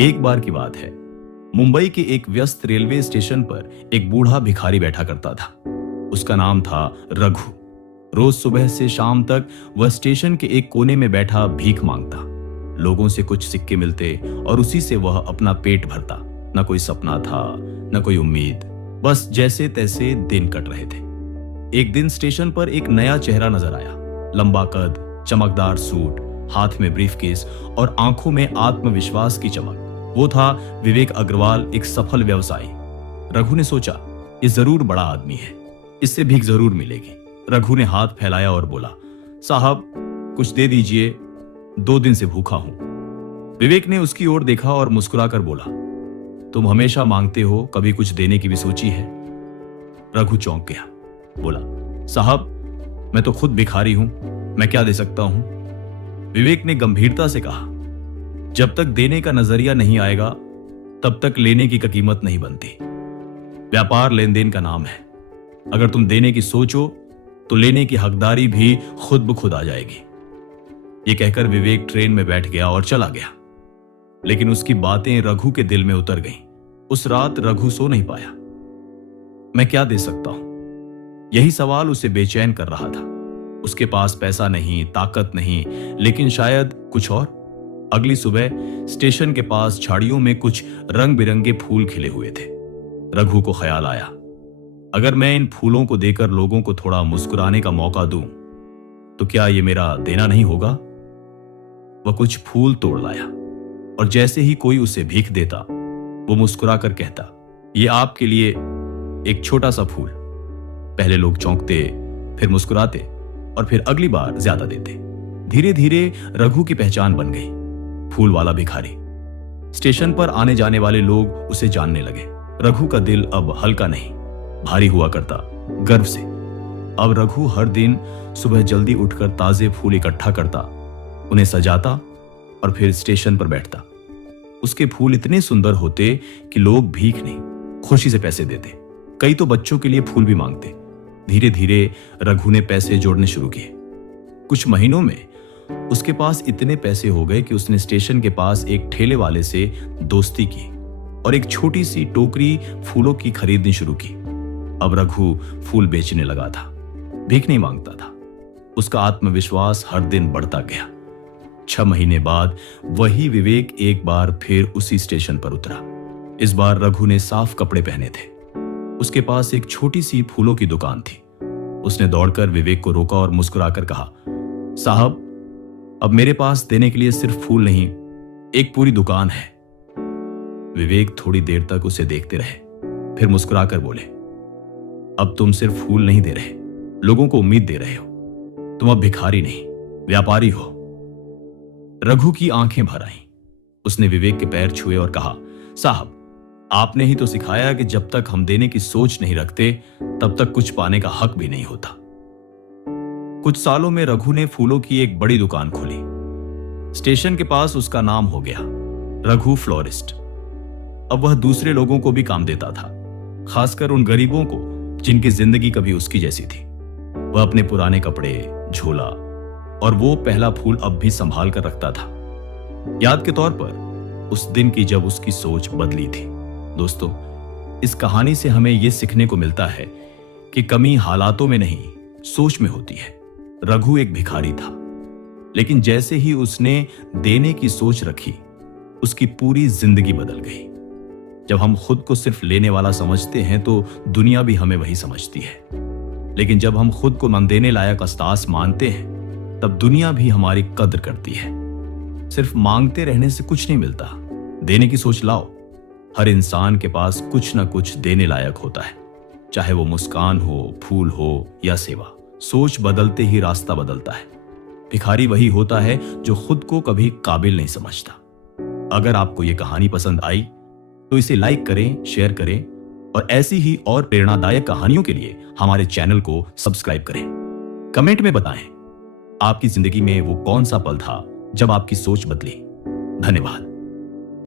एक बार की बात है, मुंबई के एक व्यस्त रेलवे स्टेशन पर एक बूढ़ा भिखारी बैठा करता था। उसका नाम था रघु। रोज सुबह से शाम तक वह स्टेशन के एक कोने में बैठा भीख मांगता। लोगों से कुछ सिक्के मिलते और उसी से वह अपना पेट भरता। न कोई सपना था, न कोई उम्मीद, बस जैसे तैसे दिन कट रहे थे। एक दिन स्टेशन पर एक नया चेहरा नजर आया। लंबा कद, चमकदार सूट, हाथ में ब्रीफकेस और आंखों में आत्मविश्वास की चमक। वो था विवेक अग्रवाल, एक सफल व्यवसायी। रघु ने सोचा, ये जरूर बड़ा आदमी है, इससे भीख जरूर मिलेगी। रघु ने हाथ फैलाया और बोला, साहब कुछ दे दीजिए, 2 दिन से भूखा हूं। विवेक ने उसकी ओर देखा और मुस्कुराकर बोला, तुम हमेशा मांगते हो, कभी कुछ देने की भी सोची है? रघु चौंक गया, बोला, साहब मैं तो खुद भिखारी हूं, मैं क्या दे सकता हूं? विवेक ने गंभीरता से कहा, जब तक देने का नजरिया नहीं आएगा तब तक लेने की कीमत नहीं बनती। व्यापार लेन देन का नाम है। अगर तुम देने की सोचो तो लेने की हकदारी भी खुद ब खुद आ जाएगी। यह कहकर विवेक ट्रेन में बैठ गया और चला गया। लेकिन उसकी बातें रघु के दिल में उतर गईं। उस रात रघु सो नहीं पाया। मैं क्या दे सकता हूं? यही सवाल उसे बेचैन कर रहा था। उसके पास पैसा नहीं, ताकत नहीं, लेकिन शायद कुछ और। अगली सुबह स्टेशन के पास झाड़ियों में कुछ रंग बिरंगे फूल खिले हुए थे। रघु को ख्याल आया, अगर मैं इन फूलों को देकर लोगों को थोड़ा मुस्कुराने का मौका दूं तो क्या ये मेरा देना नहीं होगा? वह कुछ फूल तोड़ लाया और जैसे ही कोई उसे भीख देता वो मुस्कुराकर कहता, ये आपके लिए एक छोटा सा फूल। पहले लोग चौंकते, फिर मुस्कुराते और फिर अगली बार ज्यादा देते। धीरे धीरे रघु की पहचान बन गई, फूल वाला भिखारी। स्टेशन पर आने जाने वाले लोग उसे जानने लगे। रघु का दिल अब हल्का नहीं, भारी हुआ करता, गर्व से। अब रघु हर दिन सुबह जल्दी उठकर ताजे फूल इकट्ठा करता, उन्हें सजाता और फिर स्टेशन पर बैठता। उसके फूल इतने सुंदर होते कि लोग भीख नहीं, खुशी से पैसे देते। कई तो बच्चों के लिए फूल भी मांगते। धीरे धीरे रघु ने पैसे जोड़ने शुरू किए। कुछ महीनों में उसके पास इतने पैसे हो गए कि उसने स्टेशन के पास एक ठेले वाले से दोस्ती की और एक छोटी सी टोकरी फूलों की खरीदनी शुरू की। अब रघु फूल बेचने लगा था, भीख नहीं मांगता था। उसका आत्मविश्वास हर दिन बढ़ता गया। 6 महीने बाद वही विवेक एक बार फिर उसी स्टेशन पर उतरा। इस बार रघु ने साफ कपड़े पहने थे। उसके पास एक छोटी सी फूलों की दुकान थी। उसने दौड़कर विवेक को रोका और मुस्कुराकर कहा, साहब अब मेरे पास देने के लिए सिर्फ फूल नहीं, एक पूरी दुकान है। विवेक थोड़ी देर तक उसे देखते रहे, फिर मुस्कुराकर बोले, अब तुम सिर्फ फूल नहीं दे रहे, लोगों को उम्मीद दे रहे हो। तुम अब भिखारी नहीं, व्यापारी हो। रघु की आंखें भर आईं। उसने विवेक के पैर छुए और कहा, साहब आपने ही तो सिखाया कि जब तक हम देने की सोच नहीं रखते तब तक कुछ पाने का हक भी नहीं होता। कुछ सालों में रघु ने फूलों की एक बड़ी दुकान खोली। स्टेशन के पास उसका नाम हो गया, रघु फ्लोरिस्ट। अब वह दूसरे लोगों को भी काम देता था, खासकर उन गरीबों को जिनकी जिंदगी कभी उसकी जैसी थी। वह अपने पुराने कपड़े, झोला और वो पहला फूल अब भी संभाल कर रखता था, याद के तौर पर उस दिन की जब उसकी सोच बदली थी। दोस्तों, इस कहानी से हमें यह सीखने को मिलता है कि कमी हालातों में नहीं, सोच में होती है। रघु एक भिखारी था, लेकिन जैसे ही उसने देने की सोच रखी, उसकी पूरी जिंदगी बदल गई। जब हम खुद को सिर्फ लेने वाला समझते हैं तो दुनिया भी हमें वही समझती है। लेकिन जब हम खुद को न देने लायक अस्तास मानते हैं, तब दुनिया भी हमारी कद्र करती है। सिर्फ मांगते रहने से कुछ नहीं मिलता, देने की सोच लाओ। हर इंसान के पास कुछ ना कुछ देने लायक होता है, चाहे वो मुस्कान हो, फूल हो या सेवा। सोच बदलते ही रास्ता बदलता है। भिखारी वही होता है जो खुद को कभी काबिल नहीं समझता। अगर आपको यह कहानी पसंद आई तो इसे लाइक करें, शेयर करें और ऐसी ही और प्रेरणादायक कहानियों के लिए हमारे चैनल को सब्सक्राइब करें। कमेंट में बताएं आपकी जिंदगी में वो कौन सा पल था जब आपकी सोच बदली। धन्यवाद।